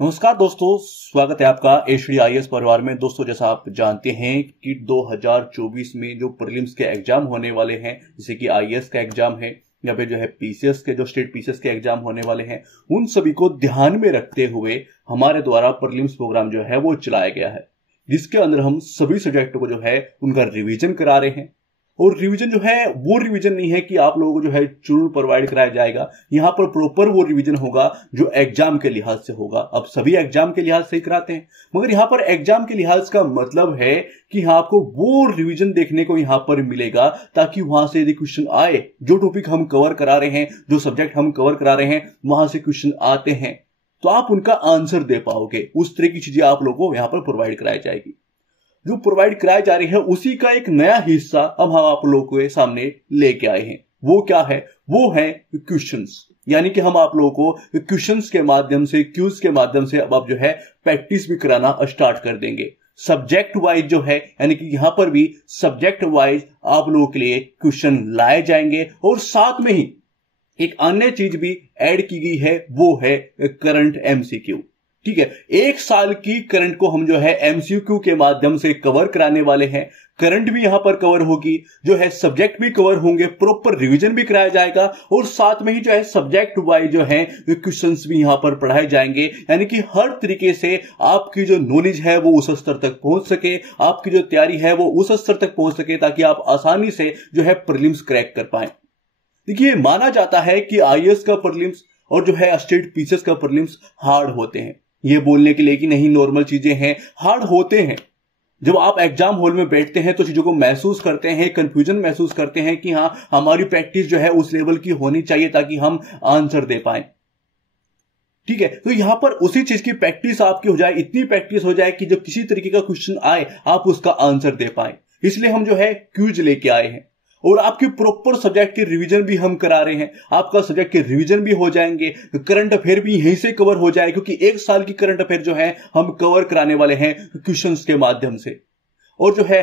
नमस्कार दोस्तों, स्वागत है आपका HDIS परिवार में। दोस्तों, जैसा आप जानते हैं कि 2024 में जो प्रीलिम्स के एग्जाम होने वाले हैं, जैसे कि IAS का एग्जाम है या फिर जो है PCS के जो स्टेट PCS के एग्जाम होने वाले हैं, उन सभी को ध्यान में रखते हुए हमारे द्वारा प्रीलिम्स प्रोग्राम जो है वो चलाया गया है, जिसके अंदर हम सभी सब्जेक्टों को जो है उनका रिवीजन करा रहे हैं। और रिवीजन जो है वो रिवीजन नहीं है कि आप लोगों को जो है चुनून प्रोवाइड कराया जाएगा। यहाँ पर प्रॉपर वो रिवीजन होगा जो एग्जाम के लिहाज से होगा। अब सभी एग्जाम के लिहाज से ही कराते हैं, मगर यहाँ पर एग्जाम के लिहाज का मतलब है कि आपको वो रिवीजन देखने को यहाँ पर मिलेगा, ताकि वहां से यदि क्वेश्चन आए, जो टॉपिक हम कवर करा रहे हैं, जो सब्जेक्ट हम कवर करा रहे हैं, वहां से क्वेश्चन आते हैं तो आप उनका आंसर दे पाओगे। उस तरह की चीजें आप लोगों को यहाँ पर प्रोवाइड कराई जाएगी। जो प्रोवाइड कराई जा रही है उसी का एक नया हिस्सा अब हम आप लोगों के सामने लेके आए हैं। वो क्या है? वो है क्वेश्चंस। यानी कि हम आप लोगों को क्वेश्चंस के माध्यम से, क्यूज के माध्यम से अब आप जो है प्रैक्टिस भी कराना स्टार्ट कर देंगे। सब्जेक्ट वाइज जो है, यानी कि यहां पर भी सब्जेक्ट वाइज आप लोगों के लिए क्वेश्चन लाए जाएंगे। और साथ में ही एक अन्य चीज भी ऐड की गई है, वो है करंट MCQ। ठीक है, एक साल की करंट को हम जो है MCQ के माध्यम से कवर कराने वाले हैं। करंट भी यहां पर कवर होगी, जो है सब्जेक्ट भी कवर होंगे, प्रॉपर रिवीजन भी कराया जाएगा और साथ में ही जो है सब्जेक्ट वाइज जो है क्वेश्चंस भी यहां पर पढ़ाए जाएंगे। यानी कि हर तरीके से आपकी जो नॉलेज है वो उस स्तर तक पहुंच सके, आपकी जो तैयारी है वो उस स्तर तक पहुंच सके, ताकि आप आसानी से जो है प्रीलिम्स क्रैक कर पाए। देखिए, माना जाता है कि IAS का प्रीलिम्स और जो है स्टेट PCS का प्रीलिम्स हार्ड होते हैं। ये बोलने के लिए कि नहीं, नॉर्मल चीजें हैं, हार्ड होते हैं। जब आप एग्जाम हॉल में बैठते हैं तो चीजों को महसूस करते हैं, कंफ्यूजन महसूस करते हैं कि हाँ, हमारी प्रैक्टिस जो है उस लेवल की होनी चाहिए ताकि हम आंसर दे पाए। ठीक है, तो यहां पर उसी चीज की प्रैक्टिस आपकी हो जाए, इतनी प्रैक्टिस हो जाए कि जब किसी तरीके का क्वेश्चन आए आप उसका आंसर दे पाए। इसलिए हम जो है क्यूज लेके आए हैं और आपकी प्रॉपर सब्जेक्ट के रिवीजन भी हम करा रहे हैं। आपका सब्जेक्ट के रिवीजन भी हो जाएंगे, करंट अफेयर भी यहीं से कवर हो जाए, क्योंकि एक साल की करंट अफेयर जो है हम कवर कराने वाले हैं क्वेश्चंस के माध्यम से। और जो है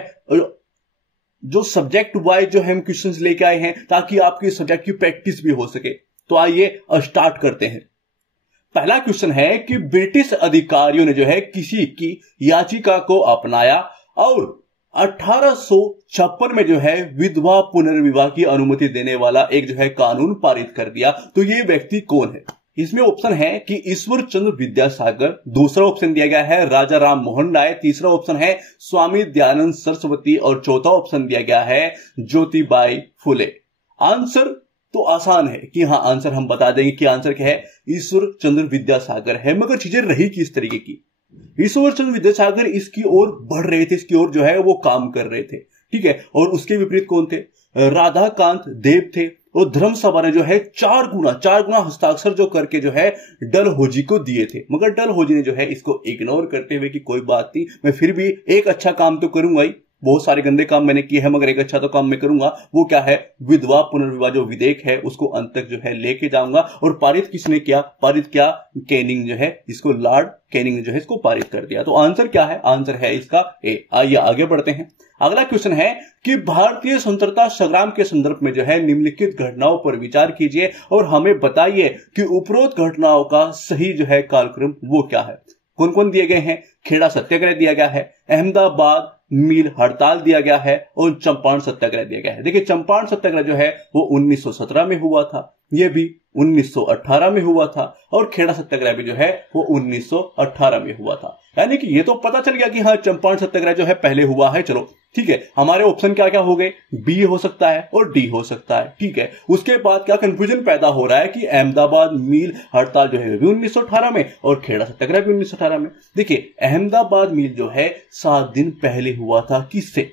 जो सब्जेक्ट वाइज जो हम क्वेश्चंस लेके आए हैं, ताकि आपकी सब्जेक्ट की प्रैक्टिस भी हो सके। तो आइए स्टार्ट करते हैं। पहला क्वेश्चन है कि ब्रिटिश अधिकारियों ने जो है किसी की याचिका को अपनाया और 1856 में जो है विधवा पुनर्विवाह की अनुमति देने वाला एक जो है कानून पारित कर दिया। तो ये व्यक्ति कौन है? इसमें ऑप्शन है कि ईश्वर चंद्र विद्यासागर, दूसरा ऑप्शन दिया गया है राजा राम मोहन राय, तीसरा ऑप्शन है स्वामी दयानंद सरस्वती और चौथा ऑप्शन दिया गया है ज्योतिबाई फुले। आंसर तो आसान है कि हाँ, आंसर हम बता देंगे कि आंसर क्या है, ईश्वर चंद्र विद्यासागर है। मगर चीजें रही किस तरीके की? ईश्वर चंद्र विद्यासागर इसकी ओर बढ़ रहे थे, इसकी ओर जो है वो काम कर रहे थे। ठीक है, और उसके विपरीत कौन थे? राधाकांत देव थे। और धर्म सभा ने जो है चार गुना हस्ताक्षर जो करके जो है डलहौजी को दिए थे। मगर डलहौजी ने जो है इसको इग्नोर करते हुए कि कोई बात नहीं, मैं फिर भी एक अच्छा काम तो करूंगा ही, बहुत सारे गंदे काम मैंने किए हैं मगर एक अच्छा तो काम मैं करूंगा। वो क्या है? विधवा पुनर्विवाह जो विधेयक है उसको अंत तक जो है लेके जाऊंगा। और पारित किसने किया? पारित क्या? कैनिंग जो है, इसको लॉर्ड कैनिंग ने जो है इसको पारित कर दिया। तो आंसर क्या है? आंसर है इसका ए। आइए आगे बढ़ते हैं। अगला क्वेश्चन है कि भारतीय स्वतंत्रता संग्राम के संदर्भ में जो है निम्नलिखित घटनाओं पर विचार कीजिए और हमें बताइए कि उपरोक्त घटनाओं का सही जो है कालक्रम वो क्या है। कौन कौन दिए गए हैं? खेड़ा सत्याग्रह दिया गया है, अहमदाबाद मिल हड़ताल दिया गया है और चंपारण सत्याग्रह दिया गया है। देखिए, चंपारण सत्याग्रह जो है वो 1917 में हुआ था, यह भी 1918 में हुआ था, और खेड़ा सत्याग्रह भी जो है वो 1918 में हुआ था। यानी कि ये तो पता चल गया कि हाँ, चंपारण सत्याग्रह जो है पहले हुआ है। चलो ठीक है, हमारे ऑप्शन क्या क्या हो गए? बी हो सकता है और डी हो सकता है। ठीक है, उसके बाद क्या कंफ्यूजन पैदा हो रहा है कि अहमदाबाद मिल हड़ताल जो है 1918 में और खेड़ा सत्याग्रह भी 1918 में। देखिए, अहमदाबाद मिल जो है 7 दिन पहले हुआ था। किससे?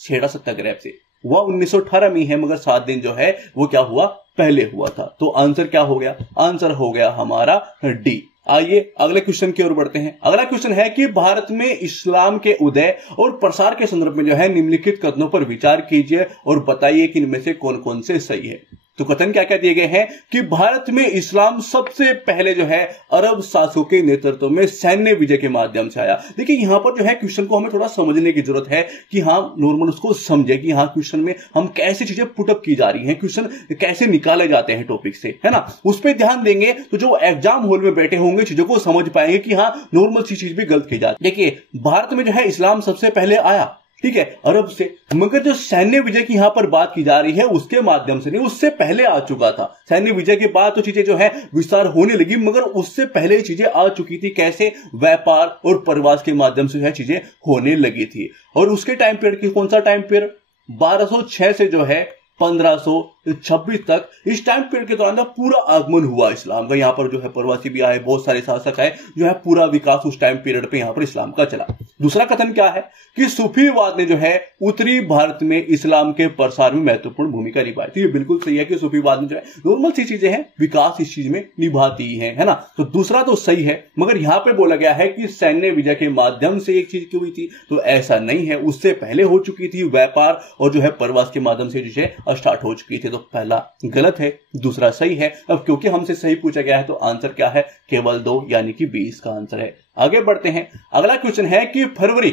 खेड़ा सत्याग्रह से। वह 1918 में है, मगर 7 दिन जो है वो क्या हुआ? पहले हुआ था। तो आंसर क्या हो गया? आंसर हो गया हमारा डी। आइए अगले क्वेश्चन की ओर बढ़ते हैं। अगला क्वेश्चन है कि भारत में इस्लाम के उदय और प्रसार के संदर्भ में जो है निम्नलिखित कथनों पर विचार कीजिए और बताइए कि इनमें से कौन कौन से सही है। तो कथन क्या क्या दिए गए हैं कि भारत में इस्लाम सबसे पहले जो है अरब शासकों के नेतृत्व में सैन्य विजय के माध्यम से आया। देखिए यहां पर जो है क्वेश्चन को हमें थोड़ा समझने की जरूरत है कि हाँ नॉर्मल उसको समझे कि हाँ क्वेश्चन में हम कैसे चीजें पुटअप की जा रही हैं, क्वेश्चन कैसे निकाले जाते हैं टॉपिक से, है ना, उस पर ध्यान देंगे तो जो एग्जाम हॉल में बैठे होंगे चीजों को समझ पाएंगे कि हाँ नॉर्मल सी चीज भी गलत की जाती है। देखिए भारत में जो है इस्लाम सबसे पहले आया, ठीक है, अरब से, मगर जो सैन्य विजय की यहां पर बात की जा रही है उसके माध्यम से नहीं, उससे पहले आ चुका था। सैन्य विजय के बाद तो चीजें जो है विस्तार होने लगी, मगर उससे पहले चीजें आ चुकी थी। कैसे? व्यापार और प्रवास के माध्यम से चीजें होने लगी थी। और उसके टाइम पीरियड की कौन सा टाइम पीरियड? 1206 से जो है 1526 तक, इस टाइम पीरियड के दौरान पूरा आगमन हुआ इस्लाम का। यहाँ पर जो है प्रवासी भी आए, बहुत सारे शासक आए, जो है पूरा विकास उस टाइम पीरियड पे यहाँ पर इस्लाम का चला। दूसरा कथन क्या है कि सूफीवाद ने जो है उत्तरी भारत में इस्लाम के प्रसार में महत्वपूर्ण भूमिका निभाई। तो ये बिल्कुल सही है कि सूफीवाद में जो है नॉर्मल सी चीजें हैं, विकास इस चीज में निभाती है ना। तो दूसरा तो सही है, मगर यहाँ पे बोला गया है कि सैन्य विजय के माध्यम से एक चीज की हुई थी, तो ऐसा नहीं है, उससे पहले हो चुकी थी। व्यापार और जो है प्रवास के माध्यम से चीजें स्टार्ट हो चुकी थी। तो पहला गलत है, दूसरा सही है। अब क्योंकि हमसे सही पूछा गया है तो आंसर क्या है? केवल 2 यानी कि 20 का आंसर है। आगे बढ़ते हैं। अगला क्वेश्चन है कि फरवरी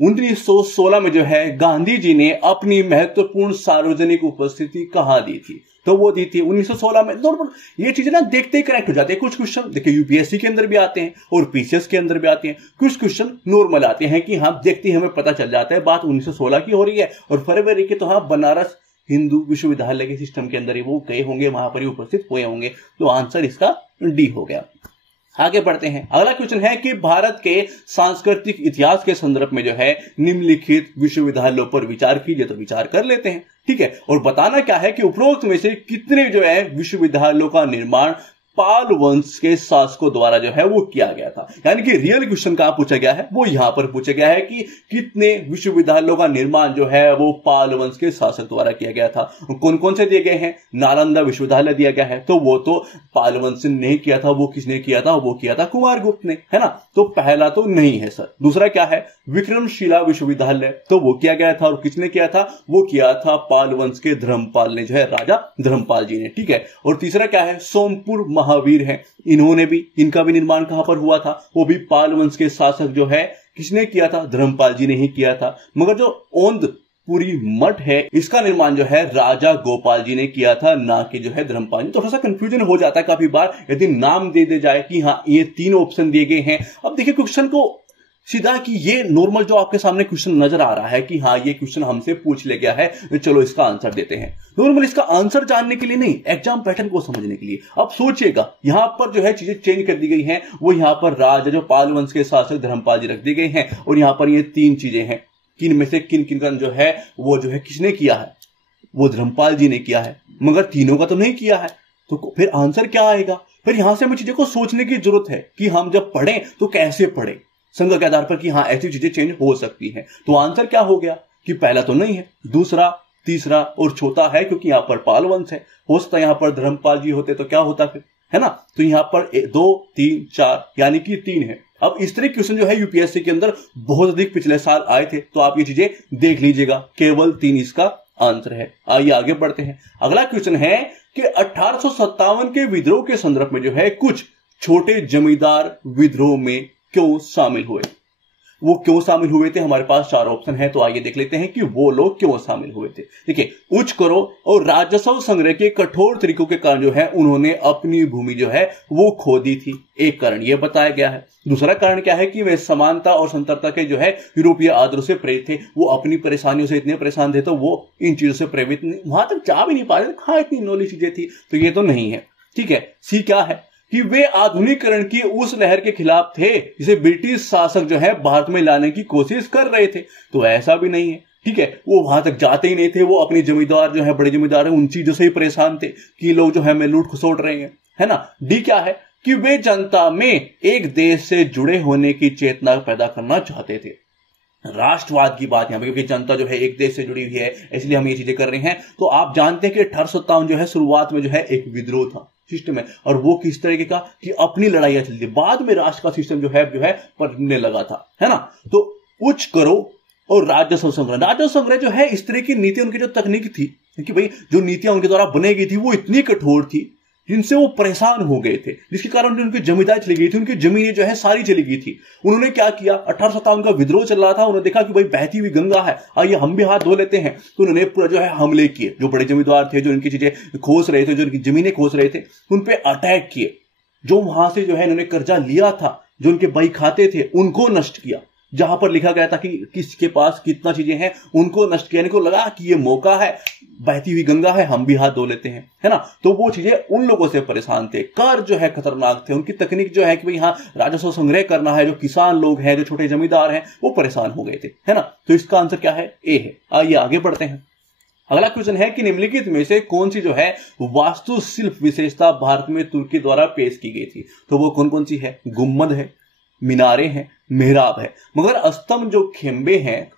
1916 में जो है गांधी जी ने अपनी महत्वपूर्ण सार्वजनिक उपस्थिति कहां दी थी? तो वो दी थी 1916 में। नॉर्मल ये चीजें ना देखते ही कनेक्ट हो जाते हैं। कुछ क्वेश्चन देखिए यूपीएससी के अंदर भी आते हैं और पीसीएस के अंदर भी आते हैं। कुछ क्वेश्चन नॉर्मल आते हैं कि हाँ देखते ही हमें पता चल जाता है बात 1916 की हो रही है और फरवरी की, तो हाँ बनारस हिंदू विश्वविद्यालय के सिस्टम के अंदर ही वो गए होंगे, वहां पर ही उपस्थित हुए होंगे। तो आंसर इसका डी हो गया। आगे बढ़ते हैं। अगला क्वेश्चन है कि भारत के सांस्कृतिक इतिहास के संदर्भ में जो है निम्नलिखित विश्वविद्यालयों पर विचार कीजिए। तो विचार कर लेते हैं, ठीक है, और बताना क्या है कि उपरोक्त में से कितने जो है विश्वविद्यालयों का निर्माण पाल वंश के शासकों द्वारा जो है वो किया गया था। यानी कि रियल क्वेश्चन कहां पूछा गया है? वो यहां पर पूछा गया है कि कितने विश्वविद्यालयों का निर्माण जो है वो पाल वंश के शासक द्वारा किया गया था। कौन कौन से दिए गए हैं? नालंदा विश्वविद्यालय दिया गया है, तो वो तो पाल वंश ने नहीं किया था। वो किसने किया था? वो किया था कुमारगुप्त ने, है ना। तो पहला तो नहीं है सर। दूसरा क्या है? विक्रमशिला विश्वविद्यालय, तो वो किया गया था और किसने किया था? वो किया था पाल वंश के धर्मपाल ने, जो है राजा धर्मपाल जी ने, ठीक है। और तीसरा क्या है? सोमपुर महावीर है, इन्होंने भी, इनका भी निर्माण कहां पर हुआ था? वो भी पाल वंश के शासक जो है किसने किया था? धर्मपाल जी ने ही किया था। मगर जो औंधपुरी मठ है इसका निर्माण जो है राजा गोपाल जी ने किया था, ना कि जो है धर्मपाल जी। तो थोड़ा सा कंफ्यूजन हो जाता है काफी बार यदि नाम दे जाए कि हाँ ये 3 ऑप्शन दिए गए हैं। अब देखिए क्वेश्चन को सीधा कि ये नॉर्मल जो आपके सामने क्वेश्चन नजर आ रहा है कि हाँ ये क्वेश्चन हमसे पूछ लिया गया है, चलो इसका आंसर देते हैं। नॉर्मल इसका आंसर जानने के लिए नहीं, एग्जाम पैटर्न को समझने के लिए। अब सोचिएगा यहां पर जो है चीजें चेंज कर दी गई हैं। वो यहां पर राजा जो पाल वंश के शासक धर्मपाल जी रख दी गई हैं और यहां पर ये 3 चीजें हैं। किन में से किन किन का जो है वो जो है किसने किया है? वो धर्मपाल जी ने किया है, मगर तीनों का तो नहीं किया है। तो फिर आंसर क्या आएगा? फिर यहां से हमें चीजें को सोचने की जरूरत है कि हम जब पढ़ें तो कैसे पढ़ें, संख्या के आधार पर कि हाँ ऐसी चीजें चेंज हो सकती हैं। तो आंसर क्या हो गया कि पहला तो नहीं है, दूसरा, तीसरा और चौथा है, क्योंकि यहां पर पाल वंश है। हो सकता है यहां पर धर्मपाल जी होते तो क्या होता फिर, है ना। तो यहां पर 2, 3, 4 यानी कि 3 है। अब इस तरह क्वेश्चन जो है यूपीएससी के अंदर बहुत अधिक पिछले साल आए थे, तो आप ये चीजें देख लीजिएगा। केवल 3 इसका आंसर है। आइए आगे बढ़ते हैं। अगला क्वेश्चन है कि 1857 के विद्रोह के संदर्भ में जो है कुछ छोटे जमींदार विद्रोह में क्यों शामिल हुए? वो क्यों शामिल हुए थे? हमारे पास 4 ऑप्शन है, तो आइए देख लेते हैं कि वो लोग क्यों शामिल हुए थे। देखिए, उच्च करो और राजस्व संग्रह के कठोर तरीकों के कारण जो है उन्होंने अपनी भूमि जो है वो खो दी थी। एक कारण ये बताया गया है। दूसरा कारण क्या है कि वे समानता और संतरता के जो है यूरोपीय आदर्शों से प्रेरित थे। वो अपनी परेशानियों से इतने परेशान थे तो वो इन चीजों से प्रेरित वहां तक जा भी नहीं पा रहे। हाँ, इतनी नॉलेज चीजें थी, तो ये तो नहीं है, ठीक है। सी क्या है कि वे आधुनिकीकरण की उस लहर के खिलाफ थे जिसे ब्रिटिश शासक जो है भारत में लाने की कोशिश कर रहे थे। तो ऐसा भी नहीं है, ठीक है। वो वहां तक जाते ही नहीं थे। वो अपनी जमींदार जो है, बड़े जमींदार है, उन चीजों से ही परेशान थे कि लोग जो है हमें लूट खसोट रहे हैं, है ना। डी क्या है कि वे जनता में एक देश से जुड़े होने की चेतना पैदा करना चाहते थे। राष्ट्रवाद की बात यहां पर, क्योंकि जनता जो है एक देश से जुड़ी हुई है, इसलिए हम ये चीजें कर रहे हैं। तो आप जानते हैं कि 1857 जो है शुरुआत में जो है एक विद्रोह था सिस्टम है, और वो किस तरीके का कि अपनी लड़ाइयां चलती, बाद में राष्ट्र का सिस्टम जो है पड़ने लगा था, है ना। तो उच्च करो और राजस्व संग्रह जो है इस तरह की नीति, उनकी जो तकनीक थी क्योंकि भाई जो नीतियां उनके द्वारा बनाई गई थी वो इतनी कठोर थी जिनसे वो परेशान हो गए थे, जिसके कारण उनकी जमींदारी चली गई थी, उनकी जमीनें जो है सारी चली गई थी। उन्होंने क्या किया, 1857 का विद्रोह चल रहा था, उन्होंने देखा कि भाई बहती हुई गंगा है, आइए हम भी हाथ धो लेते हैं। तो उन्होंने पूरा जो है हमले किए, जो बड़े जमींदार थे, जो इनकी चीजें खोस रहे थे, जो इनकी जमीनें खोस रहे थे, उन पे अटैक किए। जो वहां से जो है इन्होंने कर्जा लिया था, जो उनके बही खाते थे, उनको नष्ट किया। जहां पर लिखा गया था कि किसके पास कितना चीजें हैं, उनको नष्ट किया। इनको लगा कि ये मौका है, बहती हुई गंगा है, हम भी हाथ धो लेते हैं, है ना। तो वो चीजें उन लोगों से परेशान थे। कर जो है खतरनाक थे, उनकी तकनीक जो है कि भाई हाँ राजस्व संग्रह करना है, जो किसान लोग हैं, जो छोटे जमींदार हैं, वो परेशान हो गए थे, है ना। तो इसका आंसर क्या है, ए है। आइए आगे बढ़ते हैं। अगला क्वेश्चन है कि निम्नलिखित में से कौन सी जो है वास्तुशिल्प विशेषता भारत में तुर्की द्वारा पेश की गई थी। तो वो कौन कौन सी है, गुम्मद है, मीनारे हैं, मेहराब है। मगर स्तंभ जो खंबे हैं,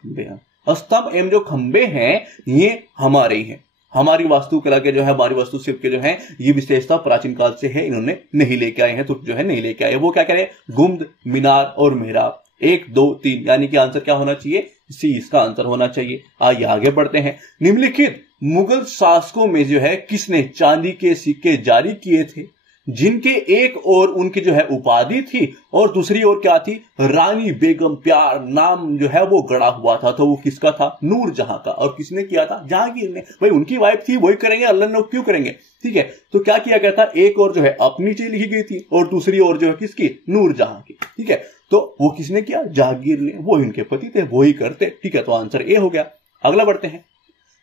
स्तंभ एवं जो खंबे हैं, ये हमारे ही हैं। हमारी वास्तुकला के जो है, हमारी वास्तुशिल्प के जो है ये विशेषता प्राचीन काल से है, इन्होंने नहीं लेके आए हैं, तो जो है नहीं लेके आए। वो क्या करें, गुम्बद, मीनार और मेहराब। 1 2 3 यानी कि आंसर क्या होना चाहिए, सी इसका आंसर होना चाहिए। आइए आगे बढ़ते हैं। निम्नलिखित मुगल शासकों में जो है किसने चांदी के सिक्के जारी किए थे, जिनके एक ओर उनकी जो है उपाधि थी और दूसरी ओर क्या थी, रानी बेगम प्यार नाम जो है वो गड़ा हुआ था। तो वो किसका था, नूरजहां का। और किसने किया था, जहांगीर ने। भाई उनकी वाइफ थी, वही करेंगे, अल्लाह ने क्यों करेंगे, ठीक है। तो क्या किया गया था, एक और जो है अपनी चीज लिखी गई थी और दूसरी ओर जो है किसकी, नूरजहां की, ठीक है। तो वो किसने किया, जहांगीर ने। वो इनके पति थे, वो ही करते, ठीक है। तो आंसर ए हो गया। अगला बढ़ते हैं।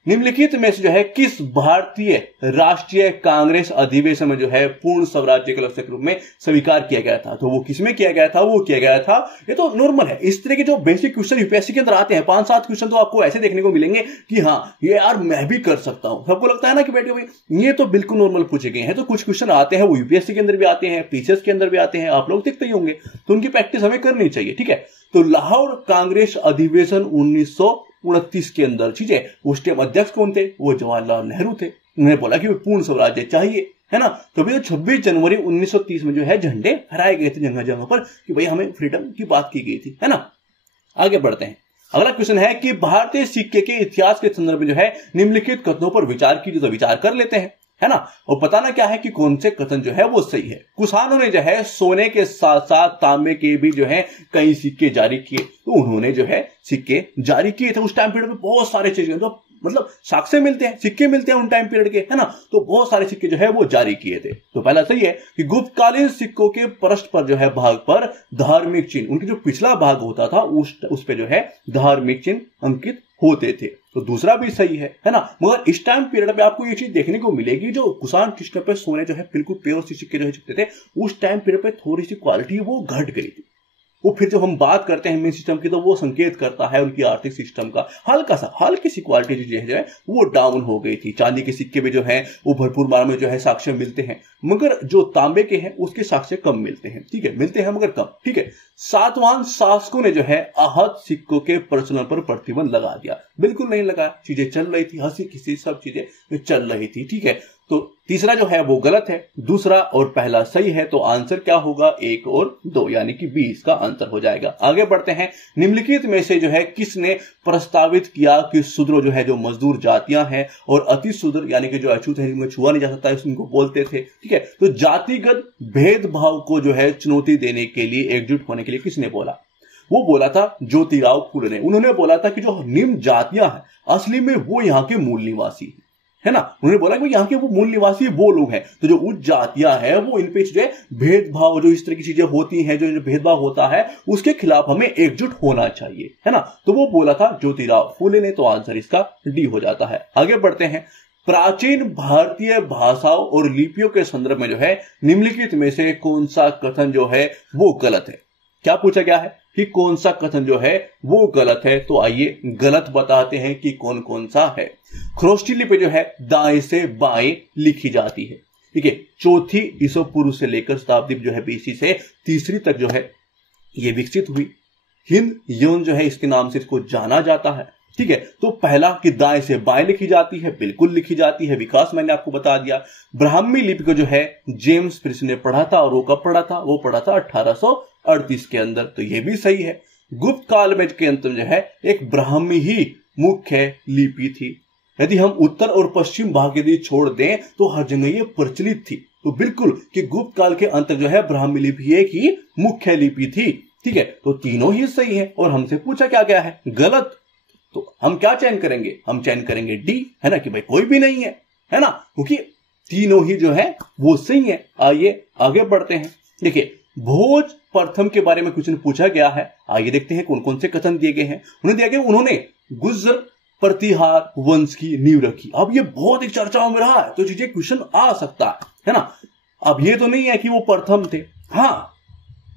निम्नलिखित में से जो है किस भारतीय राष्ट्रीय कांग्रेस अधिवेशन में जो है पूर्ण स्वराज्य के लक्ष्य के रूप में स्वीकार किया गया था। तो वो किसमें किया गया था, वो किया गया था, ये तो नॉर्मल है, इस तरह के जो बेसिक क्वेश्चन यूपीएससी के अंदर आते हैं 5-7 क्वेश्चन तो आपको ऐसे देखने को मिलेंगे कि हाँ ये यार मैं भी कर सकता हूं। सबको लगता है ना कि बेटे भाई ये तो बिल्कुल नॉर्मल पूछे गए हैं। तो कुछ क्वेश्चन आते हैं वो यूपीएससी के अंदर भी आते हैं, पीसीएस के अंदर भी आते हैं, आप लोग देखते ही होंगे। तो उनकी प्रैक्टिस हमें करनी चाहिए, ठीक है। तो लाहौर कांग्रेस अधिवेशन 1929 के अंदर, ठीक है, उस टाइम अध्यक्ष कौन थे, वो जवाहरलाल नेहरू थे। उन्होंने बोला कि पूर्ण स्वराज्य चाहिए, है ना। तो भाई 26 जनवरी 1930 में जो है झंडे फहराए गए थे जगह जगह पर कि भाई हमें फ्रीडम की बात की गई थी, है ना। आगे बढ़ते हैं। अगला क्वेश्चन है कि भारतीय सिक्के के इतिहास के संदर्भ में जो है निम्नलिखित कथनों पर विचार कीजिए। तो विचार कर लेते हैं, है ना, और बताना क्या है कि कौन से कथन जो है वो सही है। कुषाणों ने जो है सोने के साथ साथ तांबे के भी जो है कई सिक्के जारी किए। तो उन्होंने जो है सिक्के जारी किए थे उस टाइम पीरियड में, बहुत सारे चीजें, तो मतलब साक्ष्य मिलते हैं, सिक्के मिलते हैं उन टाइम पीरियड के, है ना। तो बहुत सारे सिक्के जो है वो जारी किए थे। तो पहला सही है कि गुप्तकालीन सिक्कों के पृष्ठ पर जो है भाग पर धार्मिक चिन्ह, उनके जो पिछला भाग होता था उस पे जो है धार्मिक चिन्ह अंकित होते थे। तो दूसरा भी सही है ना। मगर इस टाइम पीरियड में आपको ये चीज देखने को मिलेगी, जो कुषाण सिस्टम पे सोने जो है बिल्कुल प्योर सिक्के जो है चिपकते थे, उस टाइम पीरियड पे थोड़ी सी क्वालिटी वो घट गई थी। वो फिर जब हम बात करते हैं मेन सिस्टम की तो वो संकेत करता है उनकी आर्थिक सिस्टम का हल्की सी क्वालिटी जो है वो डाउन हो गई थी। चांदी के सिक्के में जो है वो भरपूर मात्रा में जो है साक्ष्य मिलते हैं, मगर जो तांबे के हैं उसके साक्ष्य कम मिलते हैं, ठीक है, मिलते हैं मगर कम, ठीक है। सातवाहन शासकों ने जो है आहत सिक्कों के प्रचलन पर प्रतिबंध लगा दिया। बिल्कुल नहीं लगाया, चीजें चल रही थी, हंसी किसी सब चीजें चल रही थी, ठीक है। तो तीसरा जो है वो गलत है, दूसरा और पहला सही है। तो आंसर क्या होगा, 1 और 2 यानी कि बी इसका आंसर हो जाएगा। आगे बढ़ते हैं। निम्नलिखित में से जो है किसने प्रस्तावित किया कि शूद्र जो है जो मजदूर जातियां हैं और अति शूद्र यानी कि जो अछूत है जिनको छुआ नहीं जा सकता उनको बोलते थे, ठीक है। तो जातिगत भेदभाव को जो है चुनौती देने के लिए, एकजुट होने के लिए किसने बोला, वो बोला था ज्योतिराव फुले ने। उन्होंने बोला था कि जो निम्न जातियां हैं असली में वो यहाँ के मूल निवासी है ना। उन्होंने बोला कि यहाँ के वो मूल निवासी वो लोग हैं, तो जो उच्च जातियां हैं वो इन पे जो है भेदभाव, जो इस तरह की चीजें होती हैं, जो भेदभाव होता है उसके खिलाफ हमें एकजुट होना चाहिए, है ना। तो वो बोला था ज्योतिराव फुले ने। तो आंसर इसका डी हो जाता है। आगे बढ़ते हैं। प्राचीन भारतीय भाषाओं और लिपियों के संदर्भ में जो है निम्नलिखित में से कौन सा कथन जो है वो गलत है। क्या पूछा गया है कि कौन सा कथन जो है वो गलत है। तो आइए गलत बताते हैं कि कौन कौन सा है। खरोष्टी लिपि जो है दाएं से बाएं लिखी जाती है, ठीक है। चौथी ईसा पूर्व से लेकर शताब्दी जो है बीसी से तीसरी तक जो है ये विकसित हुई। हिंद यौन जो है इसके नाम से इसको जाना जाता है, ठीक है। तो पहला कि दाएं से बाएं लिखी जाती है, बिल्कुल लिखी जाती है। विकास मैंने आपको बता दिया। ब्राह्मी लिपि को जो है जेम्स प्रिंस ने पढ़ा था, और वो कब पढ़ा था, वो पढ़ा था 1838 के अंदर। तो ये भी सही है। गुप्त काल में के अंत में जो है एक ब्राह्मी ही मुख्य लिपि थी। यदि हम उत्तर और पश्चिम भाग यदि छोड़ दें तो हर जगह ये प्रचलित थी। तो बिल्कुल कि गुप्त काल के अंत जो है ब्राह्मी लिपि एक ही मुख्य लिपि थी। ठीक है, तो तीनों ही सही है और हमसे पूछा क्या गया है, गलत। तो हम क्या चयन करेंगे, हम चयन करेंगे डी, है ना, कि भाई कोई भी नहीं है ना, क्योंकि तीनों ही जो है वो सही है। आइए आगे बढ़ते हैं। देखिए, भोज प्रथम के बारे में क्वेश्चन पूछा गया है। आइए देखते हैं कौन कौन से कथन दिए गए हैं। उन्हें दिया गया उन्होंने गुर्जर प्रतिहार वंश की नींव रखी। अब ये बहुत एक चर्चाओं में रहा है, तो चीजें क्वेश्चन आ सकता है ना। अब ये तो नहीं है कि वो प्रथम थे, हाँ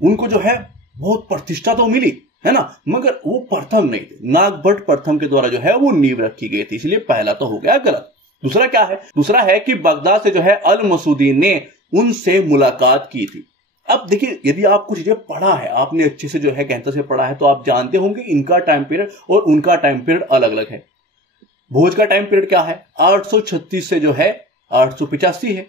उनको जो है बहुत प्रतिष्ठा तो मिली, है ना, मगर वो प्रथम नहीं थे। नागभट्ट प्रथम के द्वारा जो है वो नींव रखी गई थी, इसलिए पहला तो हो गया गलत। दूसरा क्या है, दूसरा है कि बगदाद से जो है अल मसूदी ने उनसे मुलाकात की थी। अब देखिए, यदि आपको चीजें पढ़ा है, आपने अच्छे से जो है गहनता से पढ़ा है, तो आप जानते होंगे इनका टाइम पीरियड और उनका टाइम पीरियड अलग अलग है। भोज का टाइम पीरियड क्या है, 836 से जो है 885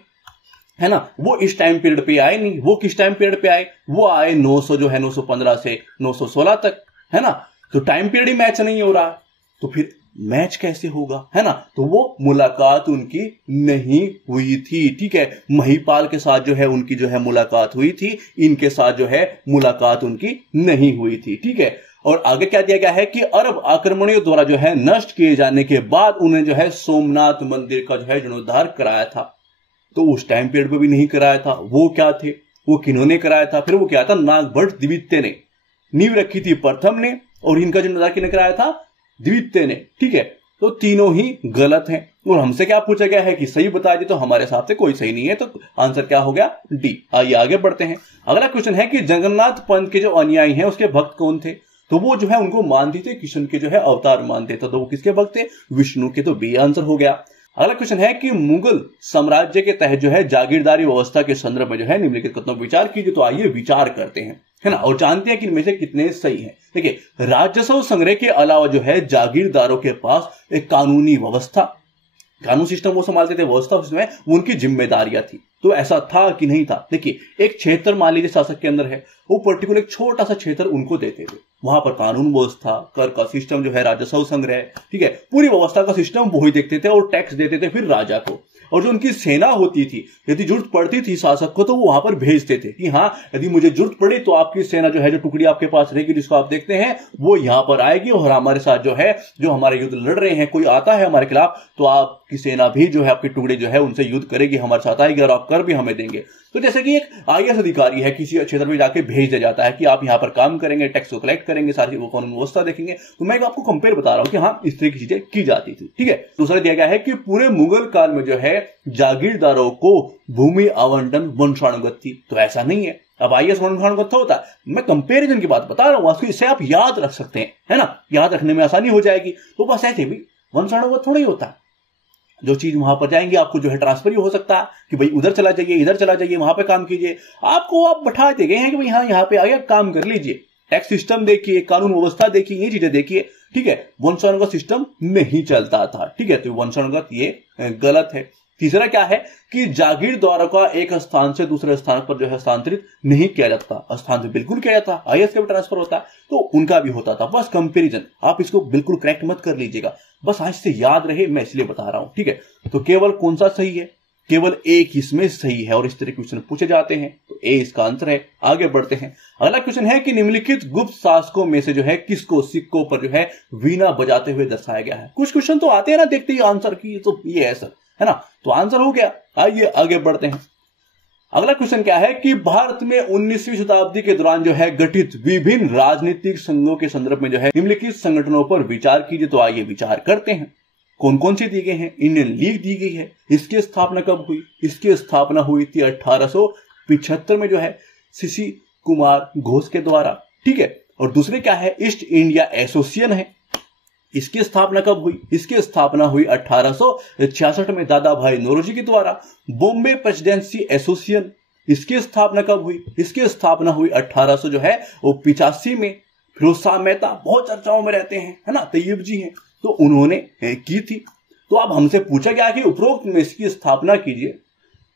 है ना। वो इस टाइम पीरियड पे आए नहीं, वो किस टाइम पीरियड पे आए, वो आए 900 जो है 915 से 916 तक, है ना। तो टाइम पीरियड ही मैच नहीं हो रहा, तो फिर मैच कैसे होगा, है ना। तो वो मुलाकात उनकी नहीं हुई थी। ठीक है, महिपाल के साथ जो है उनकी जो है मुलाकात हुई थी, इनके साथ जो है मुलाकात उनकी नहीं हुई थी। ठीक है, और आगे क्या दिया गया है कि अरब आक्रमणियों द्वारा जो है नष्ट किए जाने के बाद उन्हें जो है सोमनाथ मंदिर का जो है जीर्णोद्धार कराया था। तो उस टाइम पीरियड में भी नहीं कराया था। वो क्या थे, वो किन्होंने कराया था, फिर वो क्या था, नागभट्ट द्वितीय ने नींव रखी थी प्रथम ने, और इनका जीर्णोद्धार किसने कराया था, द्वितीय ने। ठीक है, तो तीनों ही गलत हैं। और हमसे क्या पूछा गया है कि सही बता दी, तो हमारे हिसाब से कोई सही नहीं है, तो आंसर क्या हो गया, डी। आइए आगे बढ़ते हैं। अगला क्वेश्चन है कि जगन्नाथ पंथ के जो अनुयायी हैं उसके भक्त कौन थे। तो वो जो है उनको मानते थे, कृष्ण के जो है अवतार मानते थे। तो वो किसके भक्त थे, विष्णु के। तो बी आंसर हो गया। अगला क्वेश्चन है कि मुगल साम्राज्य के तहत जो है जागीरदारी व्यवस्था के संदर्भ में जो है निम्नलिखित कथनों पर विचार कीजिए। तो आइए विचार करते हैं, है ना, और जानते हैं कि इनमें से कितने सही हैं। देखिए, राजस्व संग्रह के अलावा जो है जागीरदारों के पास एक कानूनी व्यवस्था, कानून सिस्टम वो संभालते थे, व्यवस्था उसमें उनकी जिम्मेदारियां थी। तो ऐसा था कि नहीं था। देखिए, एक क्षेत्र मान लीजिए शासक के अंदर है, वो पर्टिकुलर एक छोटा सा क्षेत्र उनको देते थे, वहां पर कानून व्यवस्था, कर का सिस्टम जो है, राजस्व संग्रह, ठीक है, पूरी व्यवस्था का सिस्टम वो ही देखते थे और टैक्स देते थे फिर राजा को। और जो उनकी सेना होती थी, यदि जरूरत पड़ती थी शासक को, तो वो वहां पर भेजते थे कि हाँ यदि मुझे जरूरत पड़ी तो आपकी सेना जो है, जो टुकड़ी आपके पास रहेगी जिसको आप देखते हैं, वो यहां पर आएगी और हमारे साथ जो है, जो हमारे युद्ध लड़ रहे हैं, कोई आता है हमारे खिलाफ, तो आपकी सेना भी जो है, आपकी टुकड़ी जो है उनसे युद्ध करेगी, हमारे साथ आएगी और आप कर भी हमें देंगे। तो जैसे कि एक आईएएस अधिकारी है, किसी क्षेत्र में जाके भेज दिया जाता है कि आप यहां पर काम करेंगे, टैक्स को कलेक्ट करेंगे, सारी वो कानून व्यवस्था देखेंगे। तो मैं आपको कंपेयर बता रहा हूं कि हाँ इस तरह की चीजें की जाती थी। ठीक है, दूसरा दिया गया है कि पूरे मुगल काल में जो है जागीरदारों को भूमि आवंटन वंशानुगत थी। तो ऐसा नहीं है। अब आईएएस वंशानुगत होता है, मैं कंपेरिजन की बात बता रहा हूं, इससे आप याद रख सकते हैं, है ना, याद रखने में आसानी हो जाएगी। तो बस ऐसे भी वंशानुगत थोड़ा ही होता है, जो चीज वहां पर जाएंगे आपको जो है ट्रांसफर ही हो सकता है कि भाई उधर चला जाइए, इधर चला जाइए, वहां पे काम कीजिए, आपको आप बैठा दिए गए हैं कि भाई हाँ यहाँ पे आइए काम कर लीजिए, टैक्स सिस्टम देखिए, कानून व्यवस्था देखिए, ये चीजें देखिए। ठीक है, वंशानुगत सिस्टम नहीं चलता था। ठीक है, तो वंशानुगत ये गलत है। तीसरा क्या है कि जागीरदारों का एक स्थान से दूसरे स्थान पर जो है स्थानांतरित नहीं किया जाता। स्थानांतरित बिल्कुल किया जाता, आईएएस का भी ट्रांसफर होता है, तो उनका भी होता था। बस कंपैरिजन, आप इसको बिल्कुल करेक्ट मत कर लीजिएगा, बस आज से याद रहे, मैं इसलिए बता रहा हूं। ठीक है, तो केवल कौन सा सही है, केवल एक इसमें सही है, और इस तरह के क्वेश्चन पूछे जाते हैं, तो ए इसका आंसर है। आगे बढ़ते हैं। अगला क्वेश्चन है कि निम्नलिखित गुप्त शासकों में से जो है किसको सिक्कों पर जो है वीणा बजाते हुए दर्शाया गया है। कुछ क्वेश्चन तो आते हैं ना, देखते ही आंसर की, तो ये है सर, है ना, तो आंसर हो गया। आइए आगे बढ़ते हैं। अगला क्वेश्चन क्या है कि भारत में 19वीं शताब्दी के दौरान जो है गठित विभिन्न राजनीतिक संघों के संदर्भ में जो है निम्नलिखित संगठनों पर विचार कीजिए। तो आइए विचार करते हैं। कौन कौन सी दी गई हैं। इंडियन लीग दी गई है, इसकी स्थापना कब हुई, इसकी स्थापना हुई थी 1875 में जो है सीसी कुमार घोष के द्वारा। ठीक है, और दूसरे क्या है, ईस्ट इंडिया एसोसिएशन है, इसकी स्थापना कब हुई, इसकी स्थापना हुई 1866 में दादा भाई नौरोजी के द्वारा। बॉम्बे प्रेसिडेंसी एसोसिएशन, इसकी स्थापना कब हुई, इसकी स्थापना हुई 1885 में। फिरोज शाह मेहता बहुत चर्चाओं में रहते हैं, है ना, तैयब जी हैं, तो उन्होंने की थी। तो अब हमसे पूछा गया कि उपरोक्त में इसकी स्थापना कीजिए,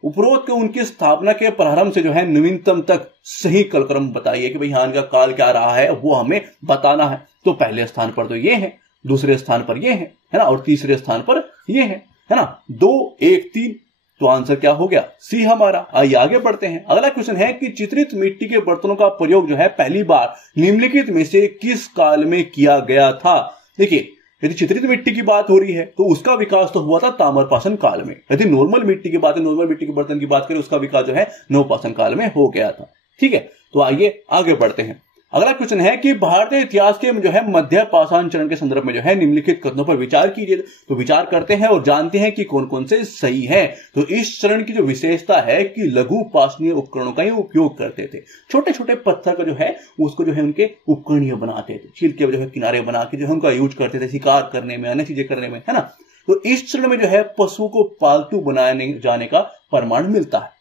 उपरोक्त के उनकी स्थापना के प्रारंभ से जो है नवीनतम तक सही कालक्रम बताइए कि भाई हाँ इनका काल क्या रहा है, वो हमें बताना है। तो पहले स्थान पर तो ये है, दूसरे स्थान पर ये है ना, और तीसरे स्थान पर ये है ना, 2 1 3। तो आंसर क्या हो गया, सी हमारा। आइए आगे बढ़ते हैं। अगला क्वेश्चन है कि चित्रित मिट्टी के बर्तनों का प्रयोग जो है पहली बार निम्नलिखित में से किस काल में किया गया था। देखिए, यदि चित्रित मिट्टी की बात हो रही है तो उसका विकास तो हुआ था ताम्रपाषाण काल में। यदि नॉर्मल मिट्टी की बात है, नॉर्मल मिट्टी के बर्तन की बात करें, उसका विकास जो है नवपाषाण काल में हो गया था। ठीक है, तो आइए आगे बढ़ते हैं। अगला क्वेश्चन है कि भारतीय इतिहास के जो है मध्य पाषाण चरण के संदर्भ में जो है निम्नलिखित कथनों पर विचार कीजिए। तो विचार करते हैं और जानते हैं कि कौन कौन से सही हैं। तो इस चरण की जो विशेषता है कि लघु पाषाणीय उपकरणों का ये उपयोग करते थे। छोटे छोटे पत्थर का जो है उसको जो है उनके उपकरणीय बनाते थे, छील के जो है किनारे बना के जो है उनका यूज करते थे शिकार करने में, अन्य चीजें करने में, है ना। तो इस चरण में जो है पशुओं को पालतू बनाने जाने का प्रमाण मिलता है।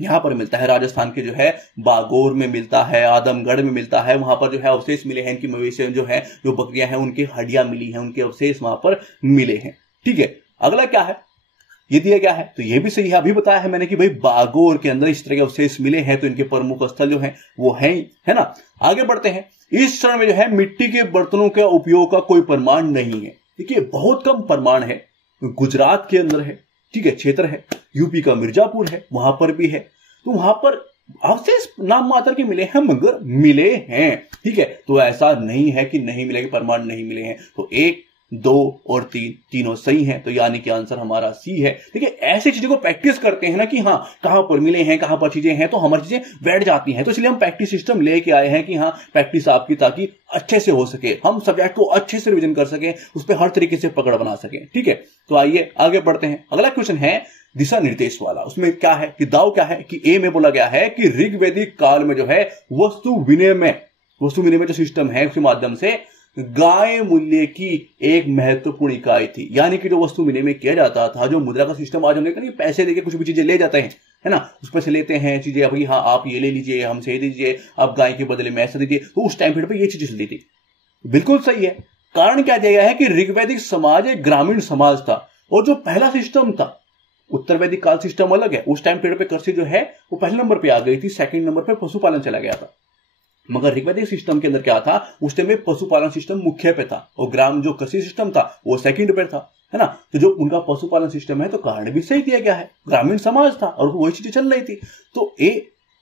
यहां पर मिलता है राजस्थान के जो है बागोर में मिलता है, आदमगढ़ में मिलता है। वहां पर जो है अवशेष मिले हैं इनकी मवेशी जो है, जो बकरियां हैं उनकी हड्डियां मिली हैं, उनके अवशेष वहां पर मिले हैं। ठीक है, अगला क्या है, ये दिया क्या है, तो ये भी सही है। अभी बताया है मैंने कि भाई बागोर के अंदर इस तरह के अवशेष मिले हैं, तो इनके प्रमुख स्थल जो है वो है ना। आगे बढ़ते हैं। इस चरण में जो है मिट्टी के बर्तनों के उपयोग का कोई प्रमाण नहीं है। देखिए, बहुत कम प्रमाण है। गुजरात के अंदर है, ठीक है, क्षेत्र है, यूपी का मिर्जापुर है, वहां पर भी है। तो वहां पर अवशेष नाम मात्र के मिले हैं, मगर मिले हैं। ठीक है, तो ऐसा नहीं है कि नहीं मिलेंगे, प्रमाण नहीं मिले हैं। तो 1 2 और 3 तीनों सही हैं। तो यानी कि आंसर हमारा सी है। देखिए, ऐसी चीजों को प्रैक्टिस करते हैं ना कि हाँ कहां पर मिले हैं, कहां पर चीजें हैं, तो हमारी चीजें बैठ जाती हैं। तो इसलिए हम प्रैक्टिस सिस्टम लेके आए हैं कि हाँ प्रैक्टिस आपकी, ताकि अच्छे से हो सके, हम सब्जेक्ट को अच्छे से रिवीजन कर सकें, उस पर हर तरीके से पकड़ बना सकें। ठीक है, तो आइए आगे बढ़ते हैं। अगला क्वेश्चन है दिशा निर्देश वाला। उसमें क्या है कि दाव क्या है कि ए में बोला गया है कि ऋग्वैदिक काल में जो है वस्तु विनिमय जो सिस्टम है उसके माध्यम से गाय मूल्य की एक महत्वपूर्ण इकाई थी। यानी कि जो वस्तु विनिमय किया जाता था, जो मुद्रा का सिस्टम आज हम देखते हैं, पैसे देके कुछ भी चीजें ले जाते हैं, है ना, उस पर से लेते हैं चीजें, अभी हाँ आप ये ले लीजिए, हमसे ये दीजिए, आप गाय के बदले में ऐसा दीजिए। तो उस टाइम पीरियड पे ये चीजें चलती थी। बिल्कुल सही है। कारण क्या दिया गया है कि ऋग्वैदिक समाज एक ग्रामीण समाज था, और जो पहला सिस्टम था, उत्तर वैदिक काल सिस्टम अलग है। उस टाइम पीरियड पे कृषि जो है वो पहले नंबर पे आ गई थी, सेकंड नंबर पे पशुपालन चला गया था। मगर ऋग्वैदिक सिस्टम के अंदर क्या था, उस टाइम में पशुपालन सिस्टम मुख्य पे था, और ग्राम जो कृषि सिस्टम था वो सेकंड पे था, है ना। तो जो उनका पशुपालन सिस्टम है, तो कारण भी सही दिया गया है, ग्रामीण समाज था और वही चीजें चल रही थी। तो ए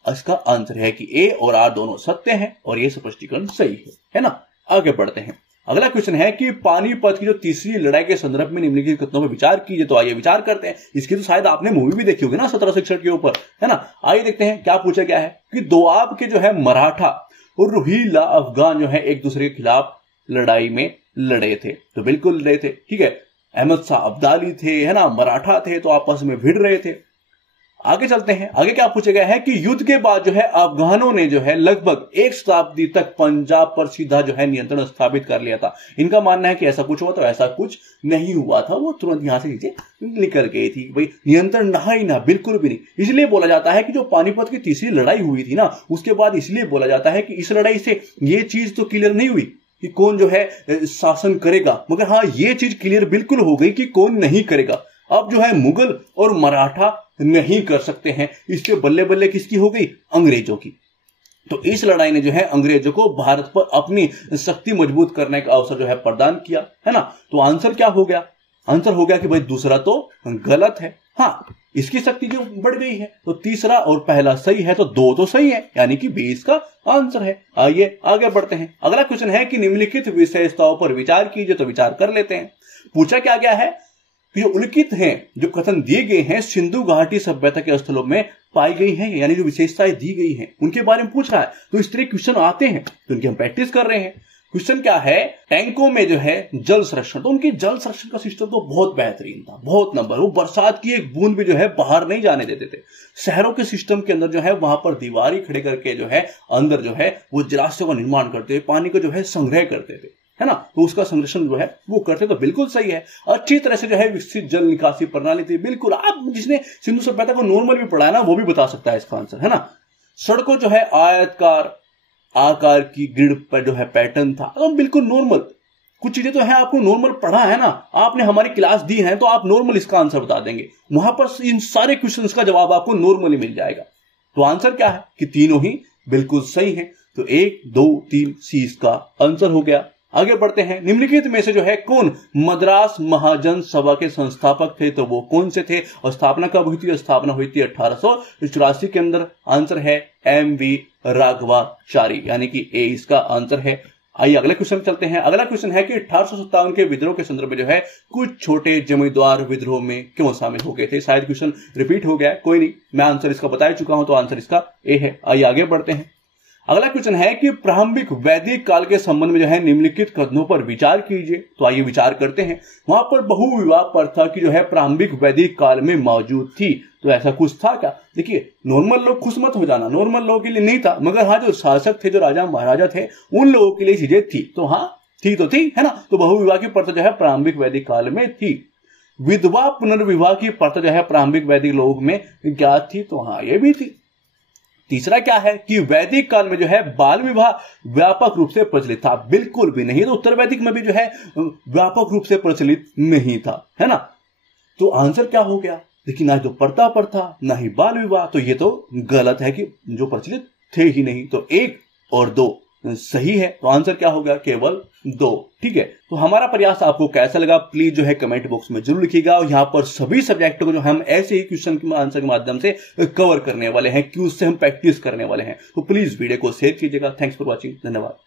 इसका आंसर है कि ए और आर दोनों सत्य हैं, और ये स्पष्टीकरण सही है ना। आगे बढ़ते हैं। अगला क्वेश्चन है कि पानीपत की जो तीसरी लड़ाई के संदर्भ में निम्नलिखित कथनों पर विचार कीजिए। तो आइए विचार करते हैं। इसकी तो शायद आपने मूवी भी देखी होगी ना, 1761 के ऊपर, है ना। आइए देखते हैं क्या पूछा गया है कि दोआब के जो है मराठा और रोहिल्ला अफगान जो है एक दूसरे के खिलाफ लड़ाई में लड़े थे। तो बिल्कुल लड़े थे, ठीक है। अहमद शाह अब्दाली थे, है ना, मराठा थे, तो आपस में भिड़ रहे थे। आगे चलते हैं। आगे क्या पूछा गया है कि युद्ध के बाद जो है अफगानों ने जो है लगभग 1 शताब्दी तक पंजाब पर सीधा जो है नियंत्रण स्थापित कर लिया था। इनका मानना है कि ऐसा कुछ हुआ, तो ऐसा कुछ नहीं हुआ था। वो तुरंत यहां से चीजें निकल गई थी, भाई नियंत्रण ना ही ना, बिल्कुल भी नहीं। इसलिए बोला जाता है कि जो पानीपत की तीसरी लड़ाई हुई थी ना, उसके बाद इसलिए बोला जाता है कि इस लड़ाई से ये चीज तो क्लियर नहीं हुई कि कौन जो है शासन करेगा, मगर हाँ ये चीज क्लियर बिल्कुल हो गई कि कौन नहीं करेगा। अब जो है मुगल और मराठा नहीं कर सकते हैं, इसके बल्ले बल्ले किसकी हो गई, अंग्रेजों की। तो इस लड़ाई ने जो है अंग्रेजों को भारत पर अपनी शक्ति मजबूत करने का अवसर जो है प्रदान किया, है ना। तो आंसर क्या हो गया, आंसर हो गया कि भाई दूसरा तो गलत है। हाँ, इसकी शक्ति जो बढ़ गई है, तो तीसरा और पहला सही है, तो 2 तो सही है, यानी कि 20 का आंसर है। आइए आगे बढ़ते हैं। अगला क्वेश्चन है कि निम्नलिखित विशेषताओं पर विचार कीजिए। तो विचार कर लेते हैं। पूछा क्या गया है, जो उल्लिखित हैं, जो कथन दिए गए हैं, सिंधु घाटी सभ्यता के स्थलों में पाई गई हैं, यानी जो विशेषताएं दी गई हैं उनके बारे में पूछ रहा है। तो इस तरह क्वेश्चन आते हैं, तो उनकी हम प्रैक्टिस कर रहे हैं। क्वेश्चन क्या है, टैंकों में जो है जल संरक्षण। तो उनके जल संरक्षण का सिस्टम तो बहुत बेहतरीन था, बहुत नंबर। वो बरसात की एक बूंद भी जो है बाहर नहीं जाने देते थे। शहरों के सिस्टम के अंदर जो है वहां पर दीवारी खड़े करके जो है अंदर जो है वो जलाशयों का निर्माण करते, पानी को जो है संग्रह करते थे, है ना। तो उसका संरक्षण जो है वो करते, तो बिल्कुल सही है। अच्छी तरह से जो है विकसित जल निकासी प्रणाली थी, बिल्कुल। आप जिसने सिंधु सभ्यता को नॉर्मल भी पढ़ा है ना, वो भी बता सकता है इसका आंसर, है ना। सड़कों जो है आयतकार आकार की ग्रिड पर जो है पैटर्न था, तो बिल्कुल नॉर्मल। कुछ चीजें तो है आपको नॉर्मल पढ़ा है ना, आपने हमारी क्लास दी है, तो आप नॉर्मल इसका आंसर बता देंगे। वहां पर इन सारे क्वेश्चंस का जवाब आपको नॉर्मली मिल जाएगा। तो आंसर क्या है कि तीनों ही बिल्कुल सही है। तो 1 2 3 सी इसका आंसर हो गया। आगे बढ़ते हैं। निम्नलिखित में से जो है कौन मद्रास महाजन सभा के संस्थापक थे, तो वो कौन से थे और स्थापना कब हुई थी? स्थापना हुई थी 1884 के अंदर। आंसर है एम.वी. राघवाचारी, यानी कि ए इसका आंसर है। आइए अगले क्वेश्चन चलते हैं। अगला क्वेश्चन है कि 1857 के विद्रोह के संदर्भ में जो है कुछ छोटे जमींदार विद्रोह में क्यों शामिल हो गए थे? शायद क्वेश्चन रिपीट हो गया है, कोई नहीं, मैं आंसर इसका बता चुका हूं, तो आंसर इसका ए है। आइए आगे बढ़ते हैं। अगला क्वेश्चन है कि प्रारंभिक वैदिक काल के संबंध में जो है निम्नलिखित कथनों पर विचार कीजिए। तो आइए विचार करते हैं। वहां पर बहुविवाह प्रथा की जो है प्रारंभिक वैदिक काल में मौजूद थी, तो ऐसा कुछ था क्या? देखिए, नॉर्मल लोग खुश मत हो जाना, नॉर्मल लोगों के लिए नहीं था, मगर हाँ जो शासक थे, जो राजा महाराजा थे, उन लोगों के लिए चीजें थी। तो हाँ थी तो थी, है ना। तो बहुविवाह की प्रथा जो है प्रारंभिक वैदिक काल में थी। विधवा पुनर्विवाह की प्रथा जो है प्रारंभिक वैदिक लोग में क्या थी? तो हाँ ये भी थी। तीसरा क्या है कि वैदिक काल में जो है बाल विवाह व्यापक रूप से प्रचलित था? बिल्कुल भी नहीं। तो उत्तर वैदिक में भी जो है व्यापक रूप से प्रचलित नहीं था, है ना। तो आंसर क्या हो गया? देखिए, ना तो प्रथा ना ही बाल विवाह, तो ये तो गलत है कि जो प्रचलित थे ही नहीं। तो 1 और 2 सही है। तो आंसर क्या होगा? केवल 2। ठीक है। तो हमारा प्रयास आपको कैसा लगा प्लीज जो है कमेंट बॉक्स में जरूर लिखिएगा। और यहाँ पर सभी सब्जेक्टों को जो हम ऐसे ही क्वेश्चन के आंसर के माध्यम से कवर करने वाले हैं, क्यूज से हम प्रैक्टिस करने वाले हैं। तो प्लीज वीडियो को शेयर कीजिएगा। Thanks for watching. धन्यवाद।